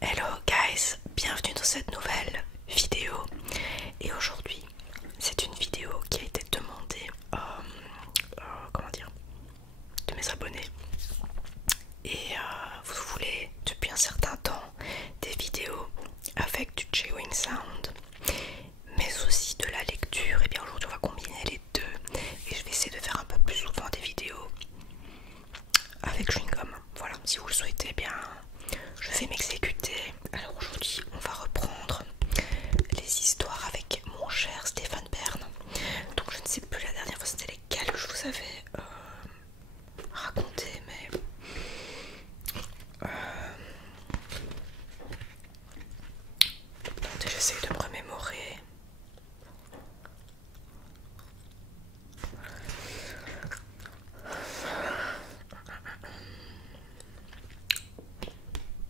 Hello guys, bienvenue dans cette nouvelle vidéo. Et aujourd'hui, c'est une vidéo qui a été demandée de mes abonnés. Et vous voulez depuis un certain temps des vidéos avec du chewing sound, mais aussi de la lecture. Et bien aujourd'hui on va combiner les deux. Et je vais essayer de faire un peu plus souvent des vidéos avec chewing gum. Voilà, si vous le souhaitez, bien je vais m'exécuter. Alors aujourd'hui on va reprendre les histoires avec mon cher Stéphane Bern. Donc je ne sais plus la dernière fois c'était lesquelles que je vous avais raconté, mais attendez, j'essaie de me remémorer.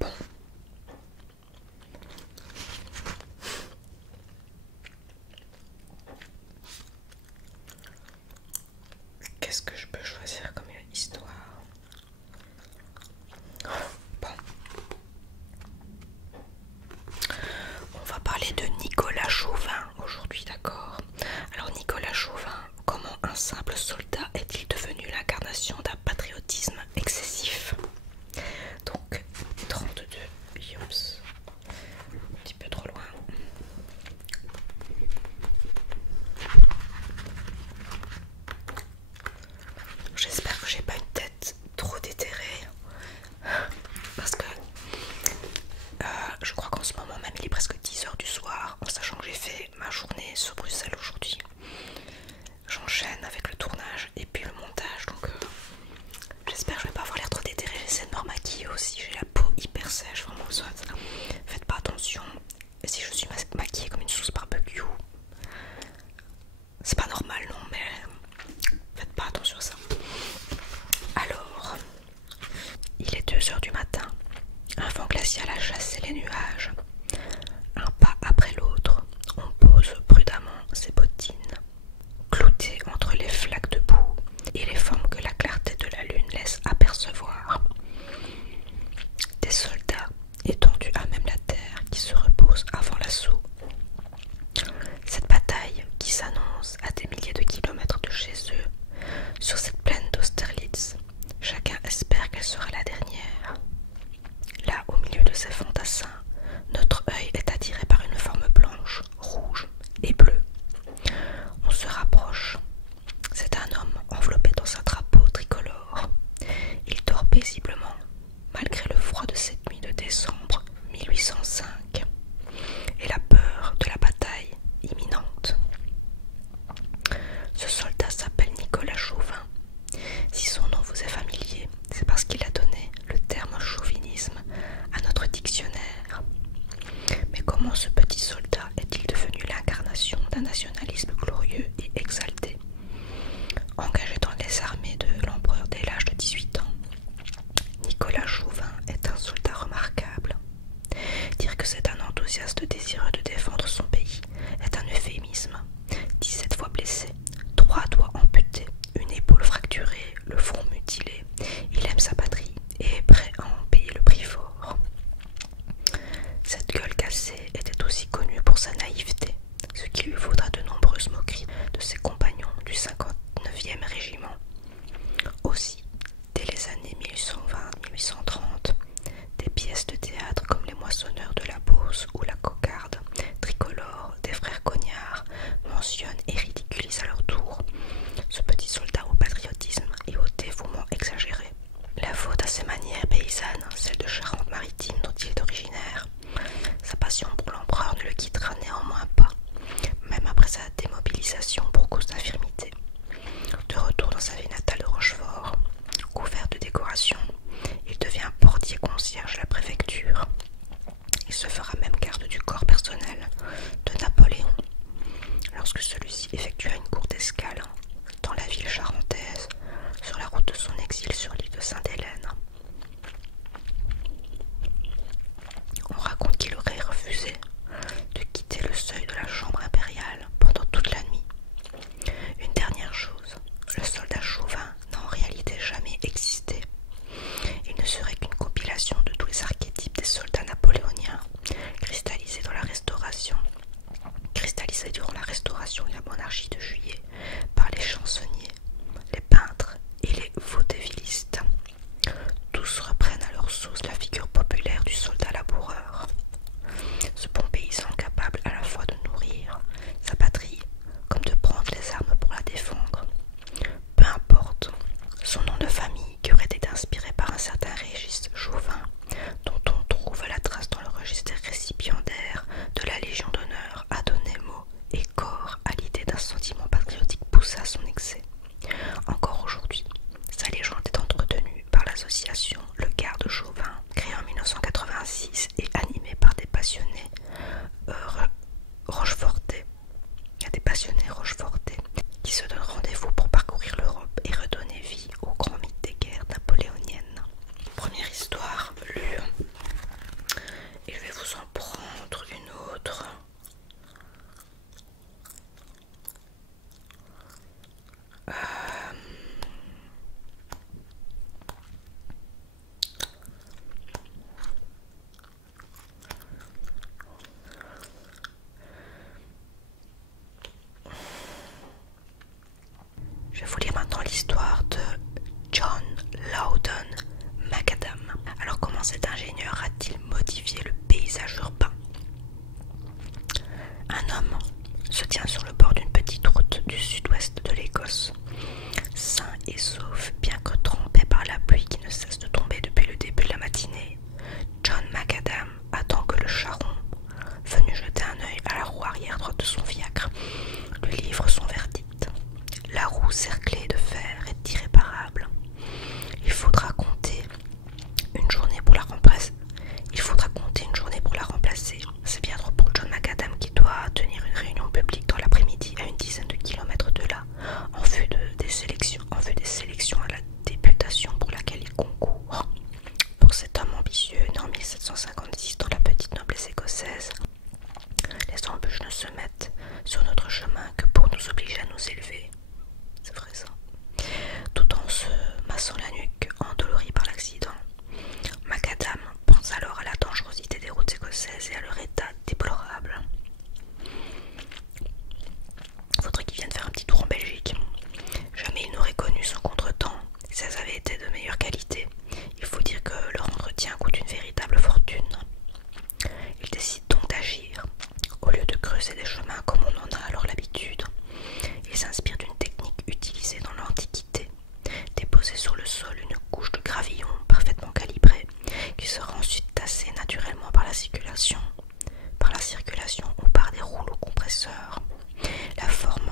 Bon. Qu'est-ce que je peux choisir comme histoire? Bon. On va parler de Nicolas Chauvin aujourd'hui, d'accord? Alors Nicolas Chauvin, comment un simple soldat est-il devenu l'incarnation d'un patriotisme excessif? Donc 32, yops, un petit peu trop loin. J'espère que j'ai pas une tête trop déterrée, parce que je crois qu'en ce moment même il est presque 10h du soir, en sachant que j'ai fait ma journée sur Bruxelles aujourd'hui. J'enchaîne avec le tournage et puis le montage, donc j'espère que je vais pas avoir l'air trop déterrée. J'essaie de me remaquiller aussi, j'ai la peau hyper sèche, vraiment, soit. Faites pas attention, et si je suis maquillée comme une sauce barbecue, c'est pas normal, non, mais faites pas attention à ça. Alors, il est 2h du matin, un vent glacial a chassé les nuages. Un pas après l'autre, on pose prudemment ses bottines, cloutées entre les flaques de boue et les formes que la clarté de la lune laisse apercevoir. Des soldats étendus à même la terre qui se reposent avant l'assaut. Cette bataille qui s'annonce à des milliers de kilomètres de chez eux, sur cette plaine d'Austerlitz, chacun espère qu'elle sera la dernière. Là, au milieu de ces fantassins, notre œil est attiré par une forme blanche, rouge et bleue. On se rapproche. C'est un homme enveloppé dans un drapeau tricolore. Il dort paisiblement, malgré le froid de cette nuit de décembre 1805 et la peur de la bataille imminente. Ce soldat s'appelle Nicolas Chauvin. Si son nom vous est familier, c'est parce qu'il a donné le terme chauvinisme à notre dictionnaire. Mais comment ce petit soldat est-il devenu l'incarnation d'un nationalisme glorieux et exalté? Engagé dans les armées de l'empereur dès l'âge de 18 ans, Nicolas Chauvin est un soldat remarquable. Dire que c'est un enthousiaste désireux de défendre son pays est un euphémisme. 17 fois blessé, 3 doigts amputés, une épaule fracturée, le front mutilé, il aime sa patrie et est prêt à en payer le prix fort. Cette gueule cassée était aussi connue pour sa naïveté, ce qui lui vaudra de nombreuses moqueries de ses compagnons du 59e régiment. Aussi, dès les années 1820-1830, des pièces de théâtre comme Les Moissonneurs de la Beauce ou La Cocarde tricolore des frères Cognard mentionnent et ridiculisent à leur tour ce petit soldat au patriotisme et au dévouement exagéré. La faute à ses manières paysannes, celle de Charente-Maritime dont il est originaire. Sa passion pour l'empereur ne le quittera néanmoins pas, même après sa démobilisation pour cause d'infirmité. De retour dans sa ville natale de Rochefort, couvert de décorations, il devient portier-concierge à la préfecture. Il se fera même garde du corps personnel de Napoléon, lorsque celui-ci effectua une courte escale dans la ville charentaise sur la route de son exil sur l'île de Sainte-Hélène. On raconte qu'il aurait refusé de quitter le seuil de la chambre impériale pendant toute la nuit. Une dernière chose, le soldat Chauvin n'a en réalité jamais existé. Il ne serait qu'une compilation de tous les archétypes des soldats napoléoniens XVI et à leur état déplorable. Faudrait qu'ils viennent faire un petit tour en Belgique. Jamais ils n'auraient connu son contretemps, si elles avaient été de meilleure qualité. Il faut dire que leur entretien coûte une véritable fortune. Ils décident donc d'agir. Au lieu de creuser des chemins comme on en a alors l'habitude, ils s'inspirent d'une technique utilisée dans l'Antiquité. Déposer sur le sol une couche de gravillon parfaitement calibrée qui sera ensuite tassée naturellement par la circulation ou par des rouleaux compresseurs. La forme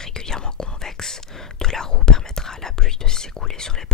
régulièrement convexe de la roue permettra à la pluie de s'écouler sur les